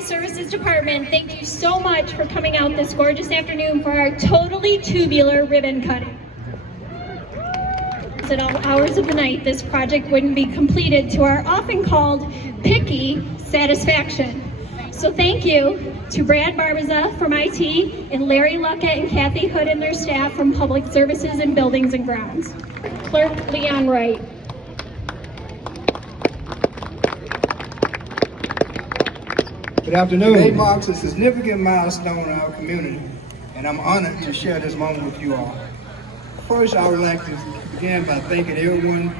Community Services Department, thank you so much for coming out this gorgeous afternoon for our totally tubular ribbon cutting. At all hours of the night, this project wouldn't be completed to our often called picky satisfaction. So thank you to Brad Barbaza from IT and Larry Luckett and Kathy Hood and their staff from Public Services and Buildings and Grounds. Clerk Leon Wright. Good afternoon. Today marks a significant milestone in our community, and I'm honored to share this moment with you all. First, I would like to begin by thanking everyone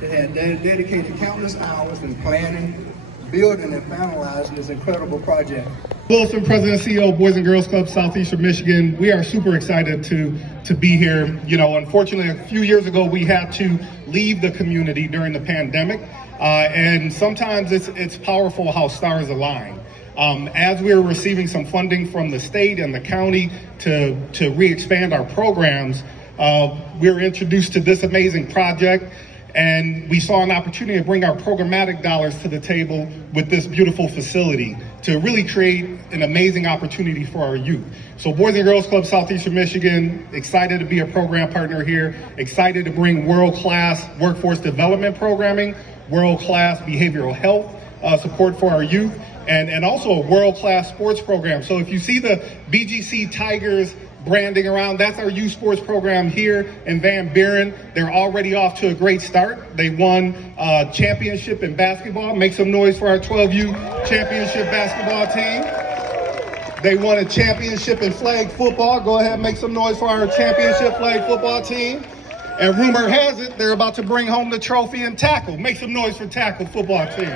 that had dedicated countless hours in planning, building, and finalizing this incredible project. Wilson, President and CEO of Boys and Girls Club Southeastern Michigan. We are super excited to be here. You know, unfortunately, a few years ago, we had to leave the community during the pandemic, and sometimes it's powerful how stars align. As we were receiving some funding from the state and the county to re-expand our programs, we were introduced to this amazing project, and we saw an opportunity to bring our programmatic dollars to the table with this beautiful facility to really create an amazing opportunity for our youth. So Boys and Girls Club Southeastern Michigan, excited to be a program partner here, excited to bring world-class workforce development programming, world-class behavioral health support for our youth, and also a world-class sports program. So if you see the BGC Tigers branding around, that's our youth sports program here in Van Buren. They're already off to a great start. They won a championship in basketball. Make some noise for our 12U championship basketball team. They won a championship in flag football. Go ahead and make some noise for our championship flag football team. And rumor has it, they're about to bring home the trophy in tackle. Make some noise for tackle football team.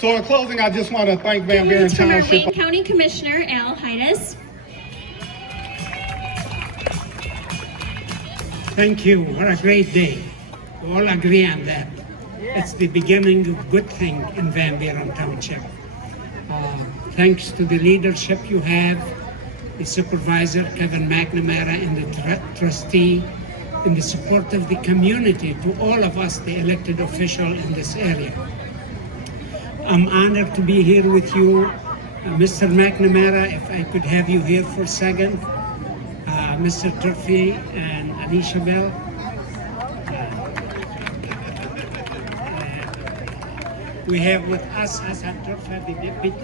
So in closing, I just want to thank Van Buren Township. Wayne County Commissioner Al Heides. Thank you. What a great day. We all agree on that. It's the beginning of good thing in Van Buren Township. Thanks to the leadership you have, the supervisor, Kevin McNamara, and the trustee, and the support of the community, to all of us, the elected official in this area. I'm honored to be here with you. Mr. McNamara, if I could have you here for a second. Mr. Turfy and Alicia Bell. We have with us Asad Turfy,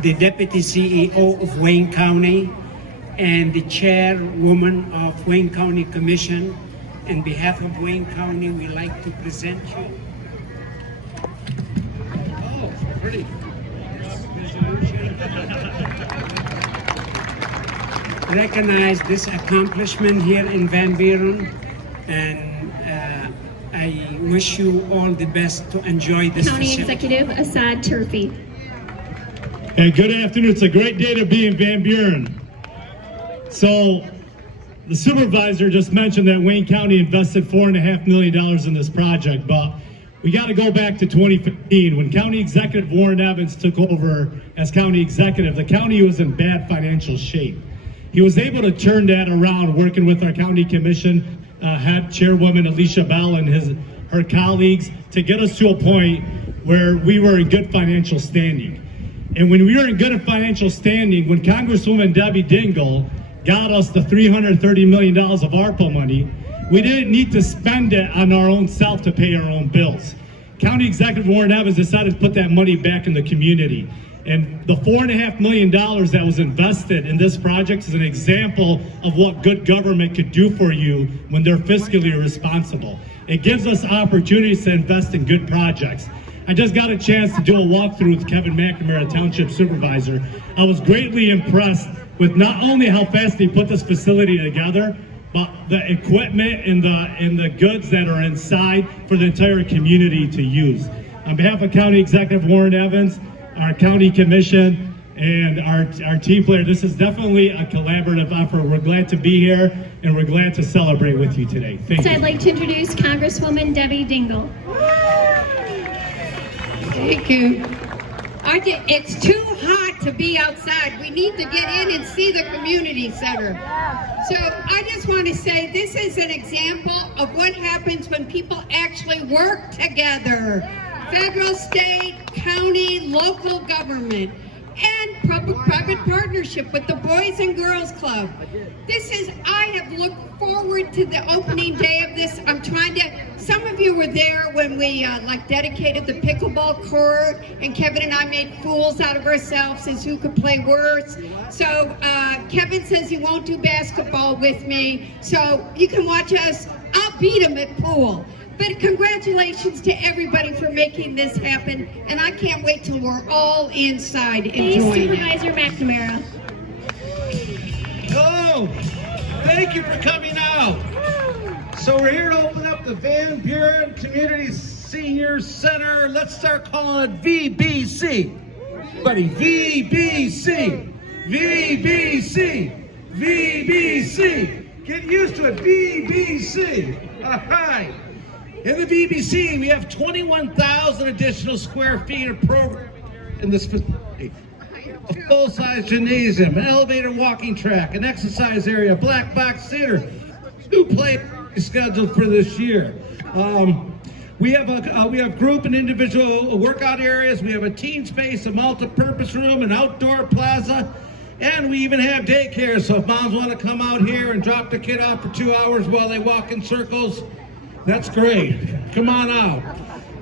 the Deputy CEO of Wayne County and the Chairwoman of Wayne County Commission. On behalf of Wayne County, we like to present you. Oh, pretty. Recognize this accomplishment here in Van Buren, and I wish you all the best to enjoy this County facility. Executive Asad Turfy. Hey, good afternoon. It's a great day to be in Van Buren. So the supervisor just mentioned that Wayne County invested $4.5 million in this project, but we got to go back to 2015 when County Executive Warren Evans took over as county executive. The county was in bad financial shape. He was able to turn that around, working with our county commission head chairwoman Alicia Bell and her colleagues, to get us to a point where we were in good financial standing. And when we were in good financial standing, when Congresswoman Debbie Dingell got us the $330 million of ARPA money, we didn't need to spend it on our own self to pay our own bills. County Executive Warren Evans decided to put that money back in the community. And the $4.5 million that was invested in this project is an example of what good government could do for you when they're fiscally responsible. It gives us opportunities to invest in good projects. I just got a chance to do a walkthrough with Kevin McNamara, Township Supervisor. I was greatly impressed with not only how fast they put this facility together, but the equipment and the goods that are inside for the entire community to use. On behalf of County Executive Warren Evans, our County Commission, and our team player, this is definitely a collaborative effort. We're glad to be here, and we're glad to celebrate with you today. Thank you. I'd like to introduce Congresswoman Debbie Dingell. Thank you. It's too hot to be outside. We need to get in and see the community center. So I just want to say this is an example of what happens when people actually work together. Federal, state, county, local government. and public-private partnership with the Boys and Girls Club. I have looked forward to the opening day of this. Some of you were there when we dedicated the pickleball court, and Kevin and I made fools out of ourselves as who could play worse. So Kevin says he won't do basketball with me, so you can watch us. I'll beat him at pool. But congratulations to everybody for making this happen, and I can't wait till we're all inside enjoying it. Supervisor McNamara. Hello, thank you for coming out. So we're here to open up the Van Buren Community Senior Center. Let's start calling it VBC. Buddy, VBC, VBC, VBC. Get used to it, VBC. All right. In the VBC, we have 21,000 additional square feet of programming in this facility. A full-size gymnasium, an elevator walking track, an exercise area, black box theater, 2 plays scheduled for this year. We have group and individual workout areas. We have a teen space, a multi-purpose room, an outdoor plaza, and we even have daycare. So if moms want to come out here and drop their kid off for 2 hours while they walk in circles, that's great. Come on out.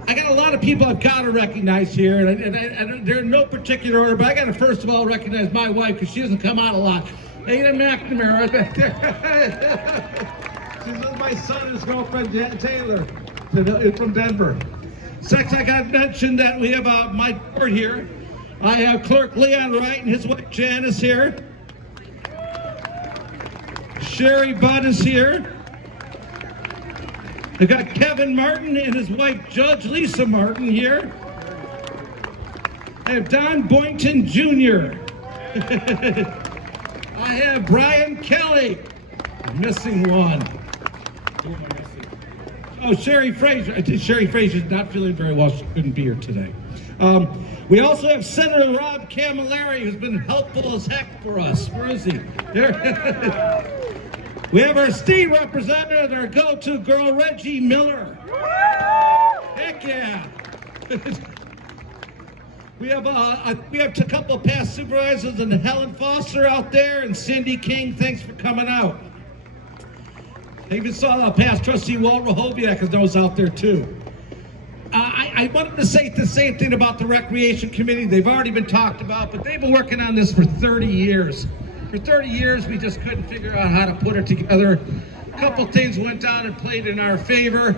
I got a lot of people I've got to recognize here, and they're in no particular order, but I got to first of all recognize my wife because she doesn't come out a lot. Ada McNamara right back there. She's with my son and his girlfriend Taylor from Denver. Next, I got to mention that we have my board here. I have Clerk Leon Wright and his wife Janice here. Sherry Budd is here. I got Kevin Martin and his wife Judge Lisa Martin here. I have Don Boynton Jr. I have Brian Kelly. I'm missing one. Who am I missing? Oh, Sherry Frazier. Sherry Frazier's not feeling very well. She couldn't be here today. We also have Senator Rob Camilleri, who's been helpful as heck for us. Where is he? There. We have our state representative, our go-to girl, Reggie Miller. Heck yeah. We have a couple of past supervisors and Helen Foster out there and Cindy King. Thanks for coming out. I even saw past trustee Walt Rehobiak is those out there too. I wanted to say the same thing about the Recreation Committee. They've already been talked about, but they've been working on this for 30 years. For 30 years, we just couldn't figure out how to put it together. A couple things went down and played in our favor.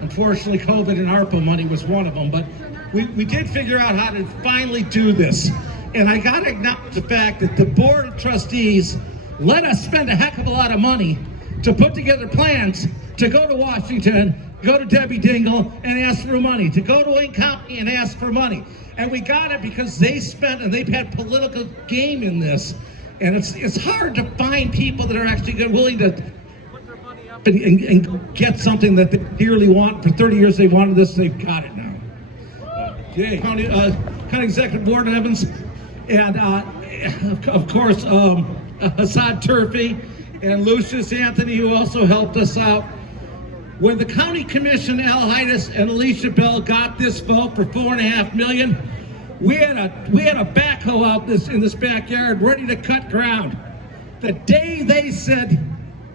Unfortunately, COVID and ARPA money was one of them, but we did figure out how to finally do this. And I gotta acknowledge the fact that the Board of Trustees let us spend a heck of a lot of money to put together plans to go to Washington, go to Debbie Dingell and ask for money, to go to Wayne County and ask for money. And we got it because they spent, and they've had political game in this. And it's hard to find people that are actually willing to put their money up and get something that they dearly want. For 30 years they wanted this, they've got it now. Yay. County Executive Warden Evans, and of course Hassad Turfy and Lucius Anthony, who also helped us out. When the County Commission, Al Heides and Alicia Bell got this vote for $4.5 million, we had a backhoe out in this backyard ready to cut ground. The day they said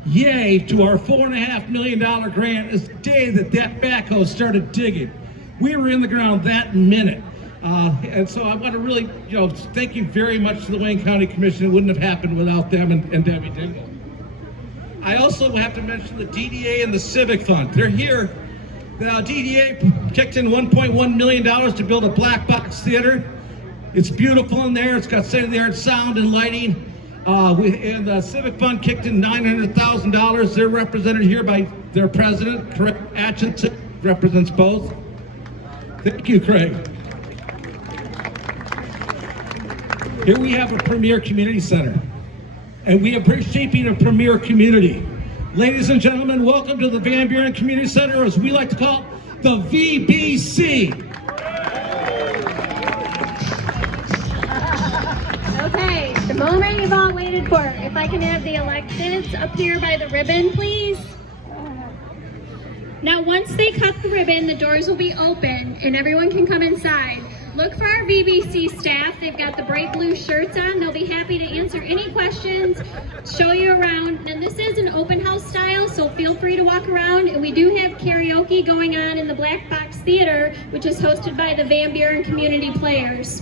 yay to our $4.5 million grant is the day that backhoe started digging. We were in the ground that minute. And so I want to really, thank you very much to the Wayne County Commission. It wouldn't have happened without them and Debbie Dingell. I also have to mention the DDA and the Civic Fund. They're here. The DDA kicked in $1.1 million to build a black box theater. It's beautiful in there. It's got state-of-the-art sound and lighting. And the Civic Fund kicked in $900,000. They're represented here by their president, Craig Atchison, represents both. Thank you, Craig. Here we have a premier community center, and we are shaping a premier community. Ladies and gentlemen, welcome to the Van Buren Community Center, as we like to call it, the VBC. Okay, the moment you've all waited for. If I can have the electives up here by the ribbon, please. Now, once they cut the ribbon, the doors will be open and everyone can come inside. Look for our VBC staff. They've got the bright blue shirts on. They'll be happy to answer any questions, show you around. And this is an open house style, so feel free to walk around. And we do have karaoke going on in the Black Box Theater, which is hosted by the Van Buren Community Players.